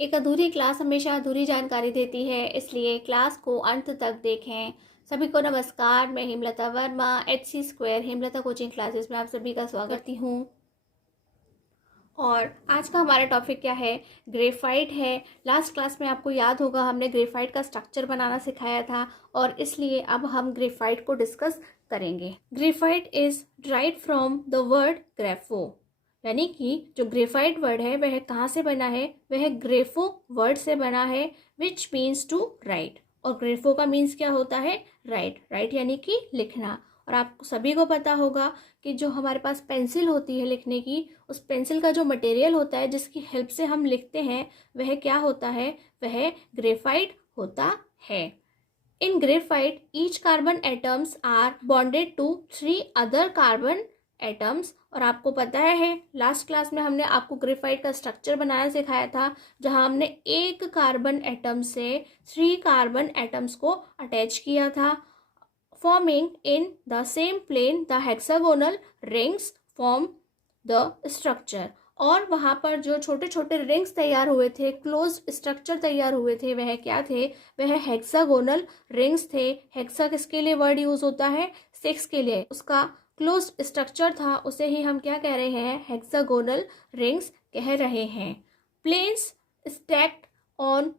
एक अधूरी क्लास हमेशा अधूरी जानकारी देती है, इसलिए क्लास को अंत तक देखें। सभी को नमस्कार, मैं Hemlata Verma HC square Hemlata coaching classes में आप सभी का स्वागत करती हूँ। और आज का हमारा टॉपिक क्या है? ग्रेफाइट है। लास्ट क्लास में आपको याद होगा हमने ग्रेफाइट का स्ट्रक्चर बनाना सिखाया था और इसलिए अब हम ग्रेफाइट को डिस्कस करेंगे। Graphite is derived from the word grapho, यानी कि जो ग्रेफाइट वर्ड है वह कहाँ से बना है? वह ग्रेफो वर्ड से बना है, विच मीन्स टू राइट। और ग्रेफो का मीन्स क्या होता है? राइट। राइट यानी कि लिखना। और आपको सभी को पता होगा कि जो हमारे पास पेंसिल होती है लिखने की, उस पेंसिल का जो मटेरियल होता है जिसकी हेल्प से हम लिखते हैं वह क्या होता है? वह ग्रेफाइट होता है। In graphite each carbon atoms are bonded to 3 other carbon atoms. और आपको पता है लास्ट क्लास में हमने आपको ग्रेफाइट का स्ट्रक्चर बनाना सिखाया था, जहां हमने एक कार्बन एटम से 3 कार्बन एटम्स को अटैच किया था, forming in the same plane the hexagonal rings form the structure। और वहाँ पर जो छोटे छोटे रिंग्स तैयार हुए थे, क्लोज स्ट्रक्चर तैयार हुए थे, वह क्या थे? वह हेक्सागोनल रिंग्स थे। हेक्सा किसके लिए वर्ड यूज होता है? 6 के लिए। उसका क्लोज स्ट्रक्चर था, उसे ही हम क्या कह रहे हैं? हेक्सागोनल रिंग्स कह रहे हैं। Planes stacked on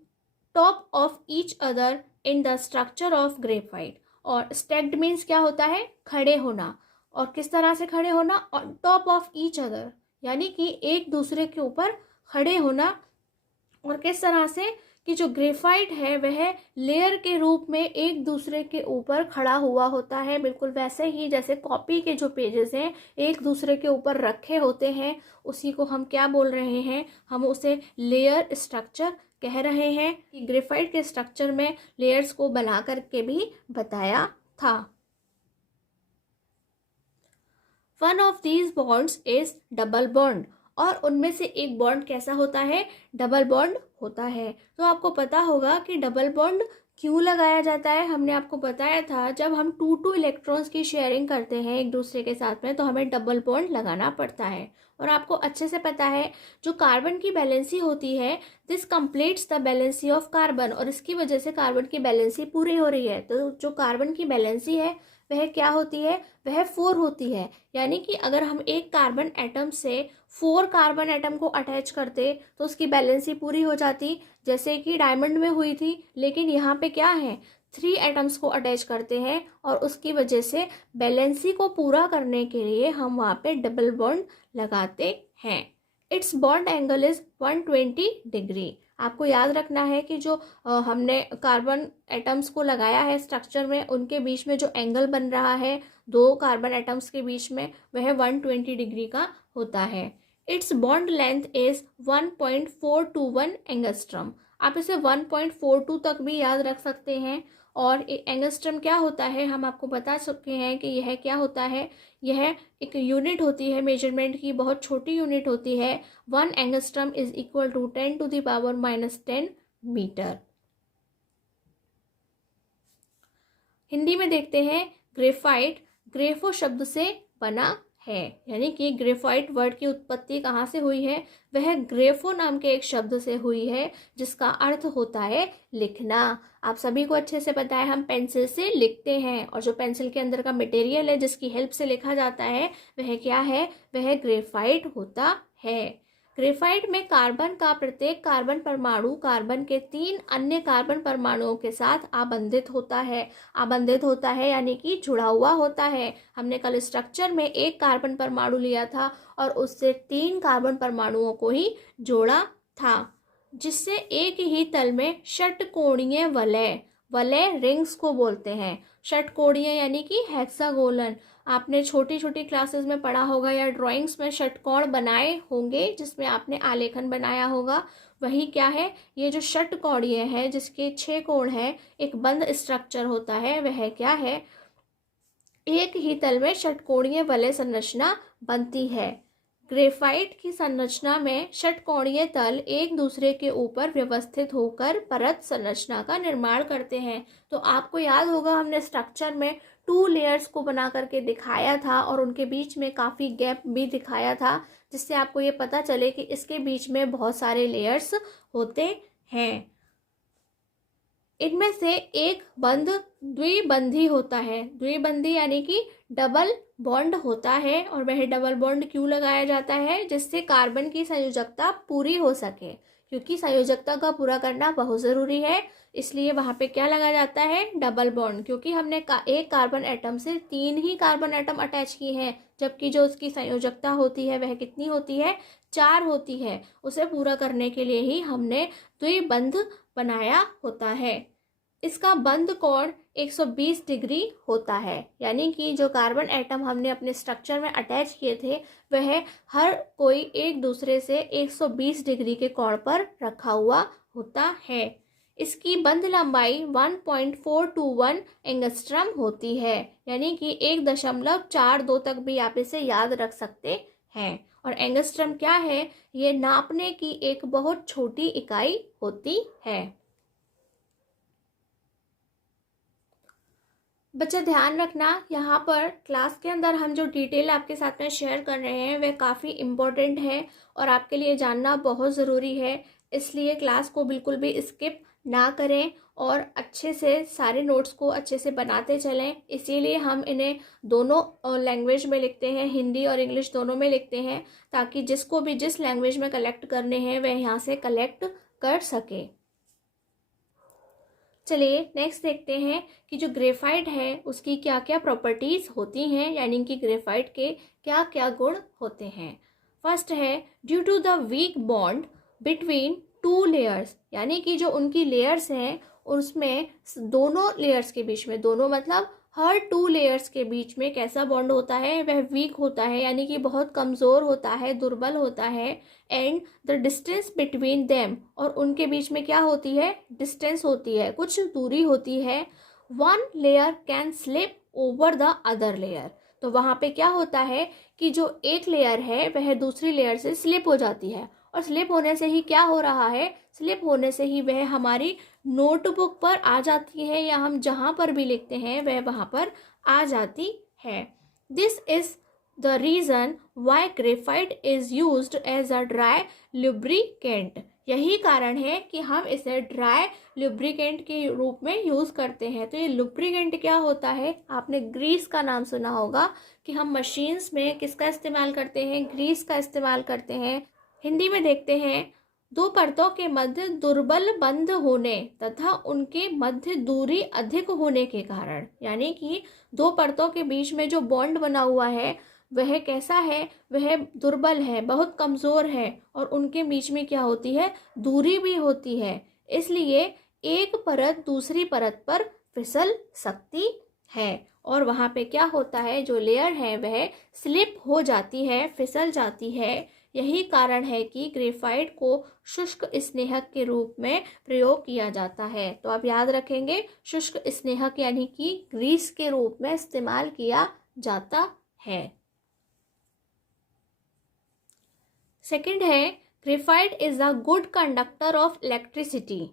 top of each other in the structure of graphite. और स्टैक्ड मीन्स क्या होता है? खड़े होना। और किस तरह से खड़े होना? On top of each other, यानी कि एक दूसरे के ऊपर खड़े होना। और किस तरह से? कि जो ग्रेफाइट है वह लेयर के रूप में एक दूसरे के ऊपर खड़ा हुआ होता है, बिल्कुल वैसे ही जैसे कॉपी के जो पेजेस हैं एक दूसरे के ऊपर रखे होते हैं, उसी को हम क्या बोल रहे हैं? हम उसे लेयर स्ट्रक्चर कह रहे हैं। कि ग्रेफाइट के स्ट्रक्चर में लेयर्स को बना करके भी बताया था। One of these bonds is double bond. और उनमें से एक बॉन्ड कैसा होता है? डबल बॉन्ड होता है। तो आपको पता होगा कि डबल बॉन्ड क्यों लगाया जाता है। हमने आपको बताया था जब हम 2 इलेक्ट्रॉन्स की शेयरिंग करते हैं एक दूसरे के साथ में, तो हमें डबल बॉन्ड लगाना पड़ता है। और आपको अच्छे से पता है जो कार्बन की बैलेंसी होती है, this completes the valency of carbon. और इसकी वजह से कार्बन की बैलेंसी पूरी हो रही है। तो जो कार्बन की बैलेंसी है वह क्या होती है? वह 4 होती है। यानी कि अगर हम एक कार्बन एटम से 4 कार्बन एटम को अटैच करते तो उसकी बैलेंसी पूरी हो जाती, जैसे कि डायमंड में हुई थी। लेकिन यहाँ पे क्या है? 3 एटम्स को अटैच करते हैं और उसकी वजह से बैलेंसी को पूरा करने के लिए हम वहाँ पे डबल बॉन्ड लगाते हैं। It's bond angle is 120 degree. आपको याद रखना है कि जो हमने कार्बन एटम्स को लगाया है स्ट्रक्चर में, उनके बीच में जो एंगल बन रहा है 2 कार्बन एटम्स के बीच में, वह 120 डिग्री का होता है। It's bond length is 1.421 angstrom. आप इसे 1.42 तक भी याद रख सकते हैं। और एंगस्ट्रम क्या होता है हम आपको बता सकते हैं कि यह क्या होता है। यह एक यूनिट होती है मेजरमेंट की, बहुत छोटी यूनिट होती है। 1 angstrom is equal to 10⁻⁻10 metre. Hindi में देखते हैं। ग्रेफाइट ग्रेफो शब्द से बना है, यानी कि ग्रेफाइट वर्ड की उत्पत्ति कहाँ से हुई है? वह ग्रेफो नाम के एक शब्द से हुई है, जिसका अर्थ होता है लिखना। आप सभी को अच्छे से पता है हम पेंसिल से लिखते हैं, और जो पेंसिल के अंदर का मटेरियल है जिसकी हेल्प से लिखा जाता है वह क्या है? वह ग्रेफाइट होता है। ग्रेफाइट में कार्बन का प्रत्येक कार्बन परमाणु कार्बन के 3 अन्य कार्बन परमाणुओं के साथ आबंधित होता है। आबंधित होता है यानी कि जुड़ा हुआ होता है। हमने कल स्ट्रक्चर में एक कार्बन परमाणु लिया था और उससे 3 कार्बन परमाणुओं को ही जोड़ा था, जिससे एक ही तल में षटकोणीय वलय, वलय रिंग्स को बोलते हैं। षटकोणीय यानी कि हेक्सागोनल। आपने छोटी छोटी क्लासेस में पढ़ा होगा या ड्राइंग्स में षटकोण बनाए होंगे, जिसमें आपने आलेखन बनाया होगा। वही क्या है? ये जो षटकोणीय है जिसके 6 कोण है, एक बंद स्ट्रक्चर होता है, वह क्या है? एक ही तल में षटकोणीय वलय संरचना बनती है। ग्रेफाइट की संरचना में षटकोणीय तल एक दूसरे के ऊपर व्यवस्थित होकर परत संरचना का निर्माण करते हैं। तो आपको याद होगा हमने स्ट्रक्चर में 2 लेयर्स को बना करके दिखाया था और उनके बीच में काफ़ी गैप भी दिखाया था, जिससे आपको ये पता चले कि इसके बीच में बहुत सारे लेयर्स होते हैं। इनमें से एक बंध द्विबंधी होता है। द्विबंधी यानी कि डबल बॉन्ड होता है, और वह डबल बॉन्ड क्यों लगाया जाता है? जिससे कार्बन की संयोजकता पूरी हो सके, क्योंकि संयोजकता का पूरा करना बहुत ज़रूरी है। इसलिए वहाँ पे क्या लगाया जाता है? डबल बॉन्ड, क्योंकि हमने एक कार्बन एटम से 3 ही कार्बन एटम अटैच किए हैं, जबकि जो उसकी संयोजकता होती है वह कितनी होती है? 4 होती है। उसे पूरा करने के लिए ही हमने द्विबंध बनाया होता है। इसका बंध कोण 120 डिग्री होता है, यानी कि जो कार्बन एटम हमने अपने स्ट्रक्चर में अटैच किए थे वह हर कोई एक दूसरे से 120 डिग्री के कोण पर रखा हुआ होता है। इसकी बंध लंबाई 1.421 एंगस्ट्रम होती है, यानी कि 1.42 तक भी आप इसे याद रख सकते हैं। और एंगस्ट्रम क्या है? ये नापने की एक बहुत छोटी इकाई होती है। बच्चा ध्यान रखना, यहाँ पर क्लास के अंदर हम जो डिटेल आपके साथ में शेयर कर रहे हैं वह काफ़ी इम्पोर्टेंट है और आपके लिए जानना बहुत ज़रूरी है। इसलिए क्लास को बिल्कुल भी स्किप ना करें और अच्छे से सारे नोट्स को अच्छे से बनाते चलें। इसीलिए हम इन्हें दोनों लैंग्वेज में लिखते हैं, हिंदी और इंग्लिश दोनों में लिखते हैं, ताकि जिसको भी जिस लैंग्वेज में कलेक्ट करने हैं वह यहाँ से कलेक्ट कर सके। चलिए नेक्स्ट देखते हैं कि जो ग्रेफाइट है उसकी क्या क्या प्रॉपर्टीज़ होती हैं, यानी कि ग्रेफाइट के क्या क्या गुण होते हैं। फर्स्ट है due to the weak bond between 2 layers, यानी कि जो उनकी लेयर्स हैं उसमें दोनों लेयर्स के बीच में, दोनों मतलब हर 2 लेयर्स के बीच में कैसा बॉन्ड होता है? वह वीक होता है, यानी कि बहुत कमज़ोर होता है, दुर्बल होता है। And the distance between them, और उनके बीच में क्या होती है? डिस्टेंस होती है, कुछ दूरी होती है। 1 layer can slip over the other layer, तो वहाँ पे क्या होता है कि जो एक लेयर है वह दूसरी लेयर से स्लिप हो जाती है, और स्लिप होने से ही क्या हो रहा है? स्लिप होने से ही वह हमारी नोटबुक पर आ जाती है, या हम जहाँ पर भी लिखते हैं वह वहाँ पर आ जाती है। This is the reason why graphite is used as a dry lubricant, यही कारण है कि हम इसे ड्राई लुब्रिकेंट के रूप में यूज़ करते हैं। तो ये लुब्रिकेंट क्या होता है? आपने ग्रीस का नाम सुना होगा कि हम मशीन्स में किसका इस्तेमाल करते हैं? ग्रीस का इस्तेमाल करते हैं। हिंदी में देखते हैं, 2 परतों के मध्य दुर्बल बंध होने तथा उनके मध्य दूरी अधिक होने के कारण, यानी कि 2 परतों के बीच में जो बॉन्ड बना हुआ है वह कैसा है? वह दुर्बल है, बहुत कमज़ोर है, और उनके बीच में क्या होती है? दूरी भी होती है। इसलिए एक परत दूसरी परत पर फिसल सकती है, और वहाँ पे क्या होता है? जो लेयर है वह स्लिप हो जाती है, फिसल जाती है। यही कारण है कि ग्रेफाइट को शुष्क स्नेहक के रूप में प्रयोग किया जाता है। तो आप याद रखेंगे, शुष्क स्नेहक यानी कि ग्रीस के रूप में इस्तेमाल किया जाता है। सेकंड है graphite is a good conductor of electricity.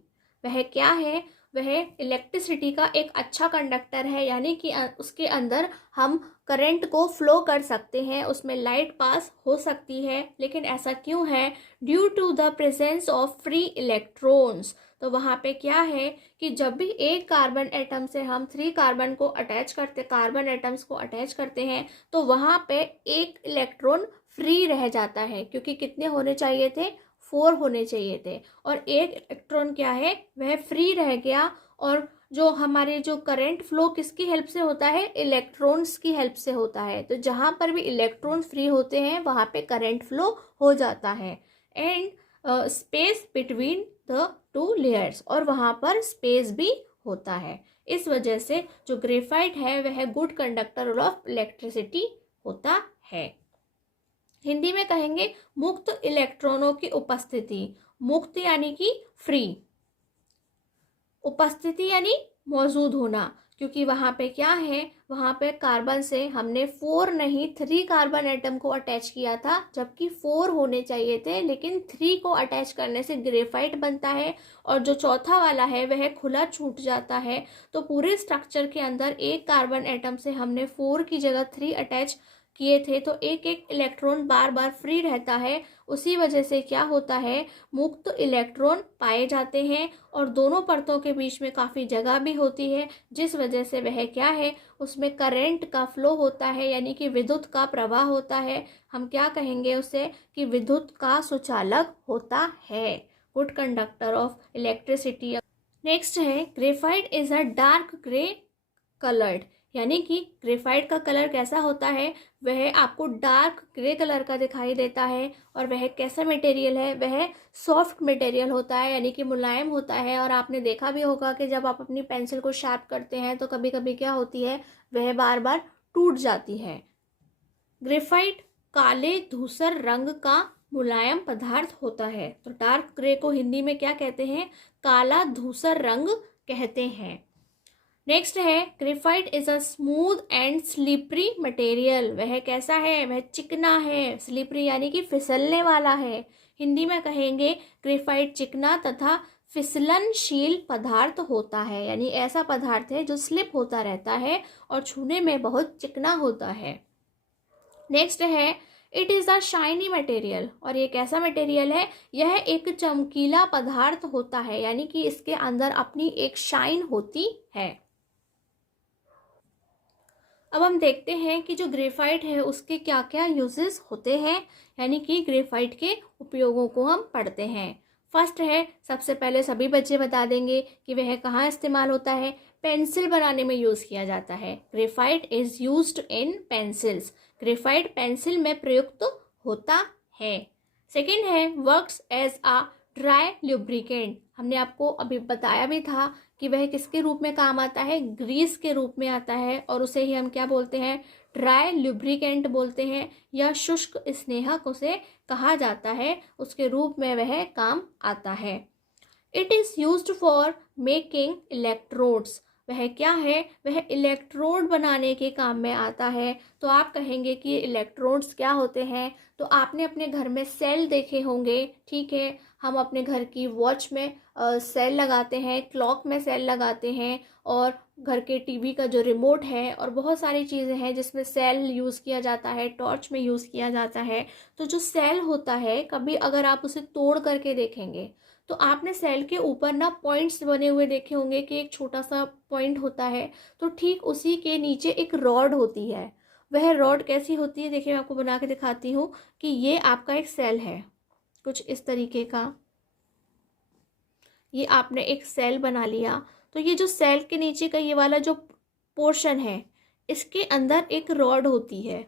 वह क्या है? वह इलेक्ट्रिसिटी का एक अच्छा कंडक्टर है, यानी कि उसके अंदर हम करंट को फ्लो कर सकते हैं, उसमें लाइट पास हो सकती है। लेकिन ऐसा क्यों है? Due to the presence of free electrons. तो वहाँ पे क्या है कि जब भी एक कार्बन एटम से हम 3 कार्बन को अटैच करते, कार्बन एटम्स को अटैच करते हैं, तो वहाँ पे एक इलेक्ट्रॉन फ्री रह जाता है, क्योंकि कितने होने चाहिए थे? 4 होने चाहिए थे, और एक इलेक्ट्रॉन क्या है? वह फ्री रह गया। और जो हमारे जो करंट फ्लो किसकी हेल्प से होता है? इलेक्ट्रॉन्स की हेल्प से होता है। तो जहाँ पर भी इलेक्ट्रॉन्स फ्री होते हैं वहाँ पे करंट फ्लो हो जाता है। And space between the 2 layers, और वहाँ पर स्पेस भी होता है। इस वजह से जो ग्रेफाइट है वह गुड कंडक्टर ऑफ इलेक्ट्रिसिटी होता है। हिंदी में कहेंगे मुक्त इलेक्ट्रॉनों की उपस्थिति। मुक्त यानी कि फ्री, उपस्थिति यानी मौजूद होना, क्योंकि वहाँ पे क्या है? वहाँ पे कार्बन से हमने 4 नहीं 3 कार्बन एटम को अटैच किया था, जबकि 4 होने चाहिए थे, लेकिन 3 को अटैच करने से ग्रेफाइट बनता है, और जो चौथा वाला है वह खुला छूट जाता है। तो पूरे स्ट्रक्चर के अंदर एक कार्बन एटम से हमने 4 की जगह 3 अटैच किए थे तो एक एक इलेक्ट्रॉन बार बार फ्री रहता है। उसी वजह से क्या होता है, मुक्त इलेक्ट्रॉन पाए जाते हैं और दोनों परतों के बीच में काफ़ी जगह भी होती है, जिस वजह से वह क्या है, उसमें करंट का फ्लो होता है, यानी कि विद्युत का प्रवाह होता है। हम क्या कहेंगे उसे कि विद्युत का सुचालक होता है, good conductor of electricity. Next है graphite is a dark grey coloured, यानी कि ग्रेफाइट का कलर कैसा होता है, वह आपको डार्क ग्रे कलर का दिखाई देता है। और वह कैसा मटेरियल है, वह सॉफ्ट मटेरियल होता है, यानी कि मुलायम होता है। और आपने देखा भी होगा कि जब आप अपनी पेंसिल को शार्प करते हैं तो कभी कभी क्या होती है, वह बार बार टूट जाती है। ग्रेफाइट काले धूसर रंग का मुलायम पदार्थ होता है। तो डार्क ग्रे को हिंदी में क्या कहते हैं, काला धूसर रंग कहते हैं। नेक्स्ट है graphite is a smooth and slippery material, वह कैसा है, वह चिकना है, स्लिपरी यानी कि फिसलने वाला है। हिंदी में कहेंगे ग्रेफाइट चिकना तथा फिसलनशील पदार्थ होता है, यानी ऐसा पदार्थ है जो स्लिप होता रहता है और छूने में बहुत चिकना होता है। नेक्स्ट है it is a shiny material, और ये कैसा मटेरियल है, यह एक चमकीला पदार्थ होता है, यानी कि इसके अंदर अपनी एक शाइन होती है। अब हम देखते हैं कि जो ग्रेफाइट है उसके क्या क्या यूजेस होते हैं, यानी कि ग्रेफाइट के उपयोगों को हम पढ़ते हैं। फर्स्ट है, सबसे पहले सभी बच्चे बता देंगे कि वह कहाँ इस्तेमाल होता है, पेंसिल बनाने में यूज़ किया जाता है। Graphite is used in pencils, graphite pencil में प्रयुक्त होता है। सेकेंड है वर्क्स एज आ ड्राई ल्यूब्रिकेंट, हमने आपको अभी बताया भी था कि वह किसके रूप में काम आता है, ग्रीस के रूप में आता है, और उसे ही हम क्या बोलते हैं, ड्राई लुब्रिकेंट बोलते हैं, या शुष्क स्नेहक उसे कहा जाता है, उसके रूप में वह काम आता है। It is used for making electrodes, वह क्या है, वह इलेक्ट्रोड बनाने के काम में आता है। तो आप कहेंगे कि इलेक्ट्रोड्स क्या होते हैं, तो आपने अपने घर में सेल देखे होंगे, ठीक है। हम अपने घर की वॉच में सेल लगाते हैं, क्लॉक में सेल लगाते हैं, और घर के टीवी का जो रिमोट है, और बहुत सारी चीज़ें हैं जिसमें सेल यूज़ किया जाता है, टॉर्च में यूज़ किया जाता है। तो जो सेल होता है, कभी अगर आप उसे तोड़ करके देखेंगे तो आपने सेल के ऊपर ना पॉइंट्स बने हुए देखे होंगे कि एक छोटा सा पॉइंट होता है, तो ठीक उसी के नीचे एक रॉड होती है। वह रॉड कैसी होती है, देखिए मैं आपको बना के दिखाती हूँ कि ये आपका एक सेल है, कुछ इस तरीके का। ये आपने एक सेल बना लिया, तो ये जो सेल के नीचे का ये वाला जो पोर्शन है, इसके अंदर एक रॉड होती है।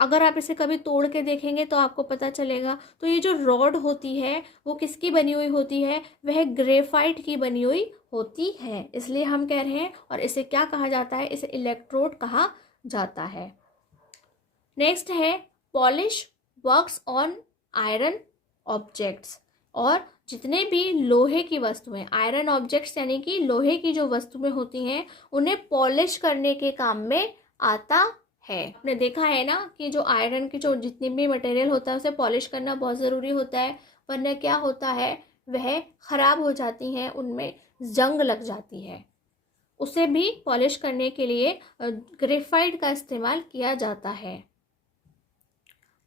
अगर आप इसे कभी तोड़ के देखेंगे तो आपको पता चलेगा। तो ये जो रॉड होती है वो किसकी बनी हुई होती है, वह ग्रेफाइट की बनी हुई होती है, इसलिए हम कह रहे हैं। और इसे क्या कहा जाता है, इसे इलेक्ट्रोड कहा जाता है। नेक्स्ट है polish works on iron objects, और जितने भी लोहे की वस्तुएं, आयरन ऑब्जेक्ट्स यानी कि लोहे की जो वस्तुएं होती हैं, उन्हें पॉलिश करने के काम में आता है। आपने देखा है ना कि जो आयरन की जो जितनी भी मटेरियल होता है उसे पॉलिश करना बहुत ज़रूरी होता है, वरना क्या होता है, वह ख़राब हो जाती हैं, उनमें जंग लग जाती है। उसे भी पॉलिश करने के लिए ग्रेफाइट का इस्तेमाल किया जाता है।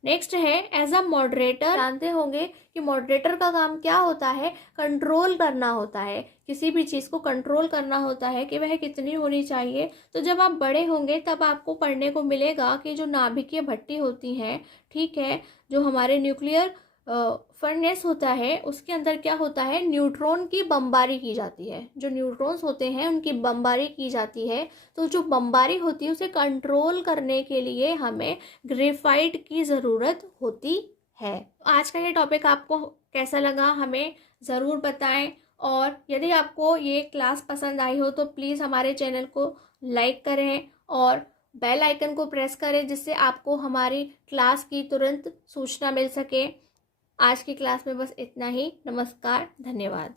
नेक्स्ट है एज अ मॉडरेटर, जानते होंगे कि मॉडरेटर का काम क्या होता है, कंट्रोल करना होता है, किसी भी चीज़ को कंट्रोल करना होता है कि वह कितनी होनी चाहिए। तो जब आप बड़े होंगे तब आपको पढ़ने को मिलेगा कि जो नाभिकीय भट्टी होती हैं, ठीक है, जो हमारे न्यूक्लियर फर्नेस होता है, उसके अंदर क्या होता है, न्यूट्रॉन की बमबारी की जाती है। जो न्यूट्रॉन्स होते हैं उनकी बमबारी की जाती है। तो जो बमबारी होती है उसे कंट्रोल करने के लिए हमें ग्रेफाइट की ज़रूरत होती है। आज का ये टॉपिक आपको कैसा लगा हमें ज़रूर बताएं, और यदि आपको ये क्लास पसंद आई हो तो प्लीज़ हमारे चैनल को लाइक करें और बेल आइकन को प्रेस करें, जिससे आपको हमारी क्लास की तुरंत सूचना मिल सके। आज की क्लास में बस इतना ही। नमस्कार, धन्यवाद।